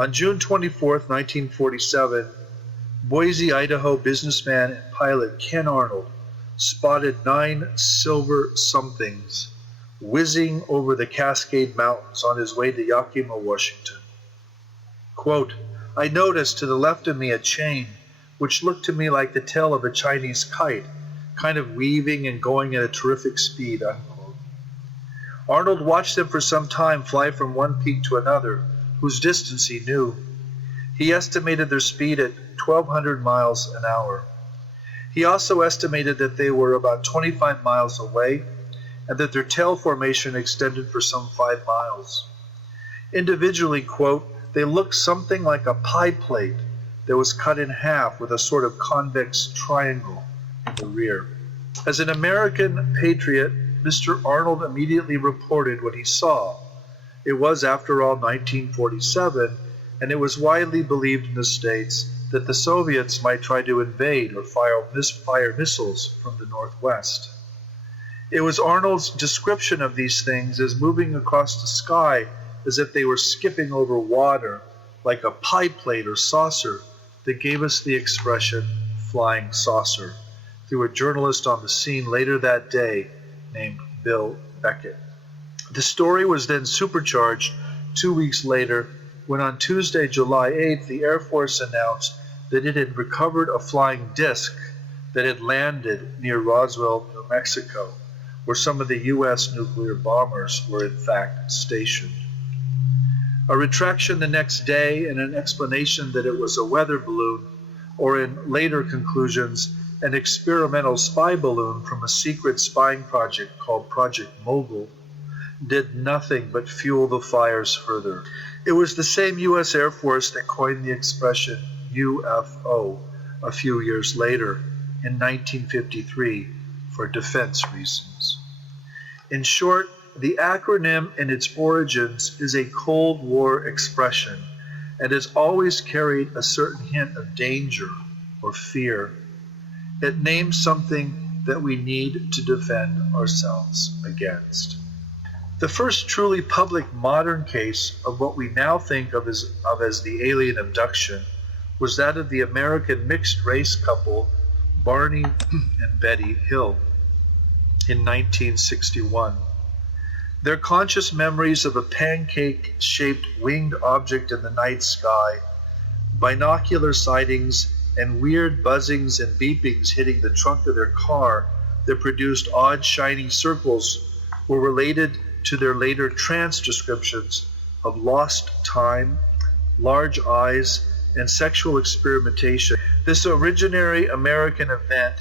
On June 24, 1947, Boise, Idaho businessman and pilot Ken Arnold spotted 9 silver somethings whizzing over the Cascade Mountains on his way to Yakima, Washington. Quote, "I noticed to the left of me a chain which looked to me like the tail of a Chinese kite, kind of weaving and going at a terrific speed," unquote. Arnold watched them for some time fly from one peak to another, whose distance he knew. He estimated their speed at 1,200 miles an hour. He also estimated that they were about 25 miles away and that their tail formation extended for some 5 miles. Individually, quote, "They looked something like a pie plate that was cut in half with a sort of convex triangle in the rear." As an American patriot, Mr. Arnold immediately reported what he saw. It was, after all, 1947, and it was widely believed in the States that the Soviets might try to invade or fire missiles from the northwest. It was Arnold's description of these things as moving across the sky as if they were skipping over water, like a pie plate or saucer, that gave us the expression flying saucer, through a journalist on the scene later that day named Bill Beckett. The story was then supercharged 2 weeks later when on Tuesday, July 8th, the Air Force announced that it had recovered a flying disc that had landed near Roswell, New Mexico, where some of the U.S. nuclear bombers were in fact stationed. A retraction the next day and an explanation that it was a weather balloon, or in later conclusions, an experimental spy balloon from a secret spying project called Project Mogul, did nothing but fuel the fires further. It was the same U.S. Air Force that coined the expression UFO a few years later, in 1953, for defense reasons. In short, the acronym in its origins is a Cold War expression and has always carried a certain hint of danger or fear. It names something that we need to defend ourselves against. The first truly public modern case of what we now think of as the alien abduction was that of the American mixed-race couple Barney and Betty Hill in 1961. Their conscious memories of a pancake-shaped winged object in the night sky, binocular sightings, and weird buzzings and beepings hitting the trunk of their car that produced odd shiny circles were related to their later trance descriptions of lost time, large eyes, and sexual experimentation. This originary American event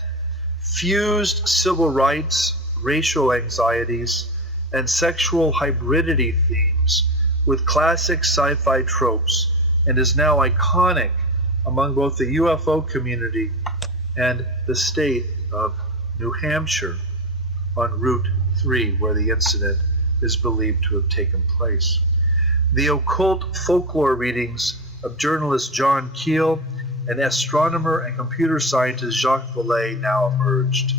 fused civil rights, racial anxieties, and sexual hybridity themes with classic sci-fi tropes and is now iconic among both the UFO community and the state of New Hampshire on Route 3, where the incident is believed to have taken place. The occult folklore readings of journalist John Keel and astronomer and computer scientist Jacques Vallée now emerged.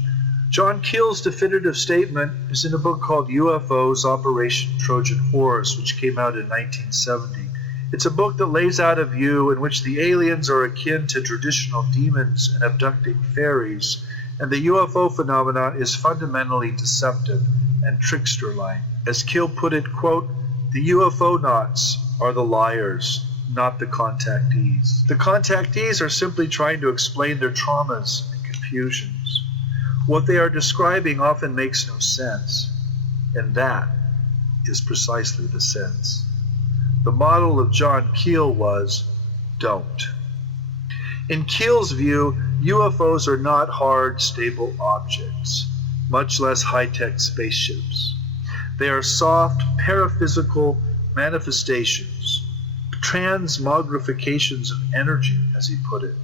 John Keel's definitive statement is in a book called UFOs Operation Trojan Horse, which came out in 1970. It's a book that lays out a view in which the aliens are akin to traditional demons and abducting fairies, and the UFO phenomenon is fundamentally deceptive and trickster-like. As Keel put it, quote, "The UFO-nauts are the liars, not the contactees. The contactees are simply trying to explain their traumas and confusions. What they are describing often makes no sense, and that is precisely the sense." The model of John Keel was, don't. In Keel's view, UFOs are not hard, stable objects, much less high-tech spaceships. They are soft, paraphysical manifestations, transmogrifications of energy, as he put it.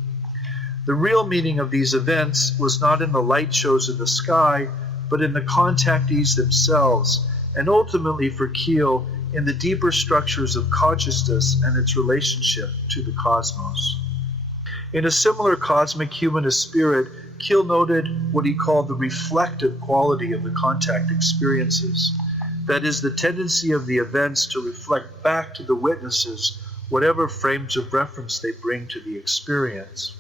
The real meaning of these events was not in the light shows in the sky, but in the contactees themselves, and ultimately for Keel, in the deeper structures of consciousness and its relationship to the cosmos. In a similar cosmic humanist spirit, Keel noted what he called the reflective quality of the contact experiences. That is, the tendency of the events to reflect back to the witnesses whatever frames of reference they bring to the experience.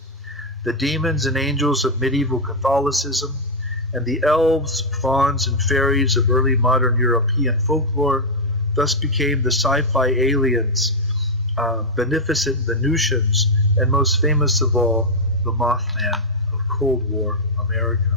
The demons and angels of medieval Catholicism, and the elves, fauns, and fairies of early modern European folklore thus became the sci-fi aliens, beneficent Venusians, and most famous of all, the Mothman of Cold War America.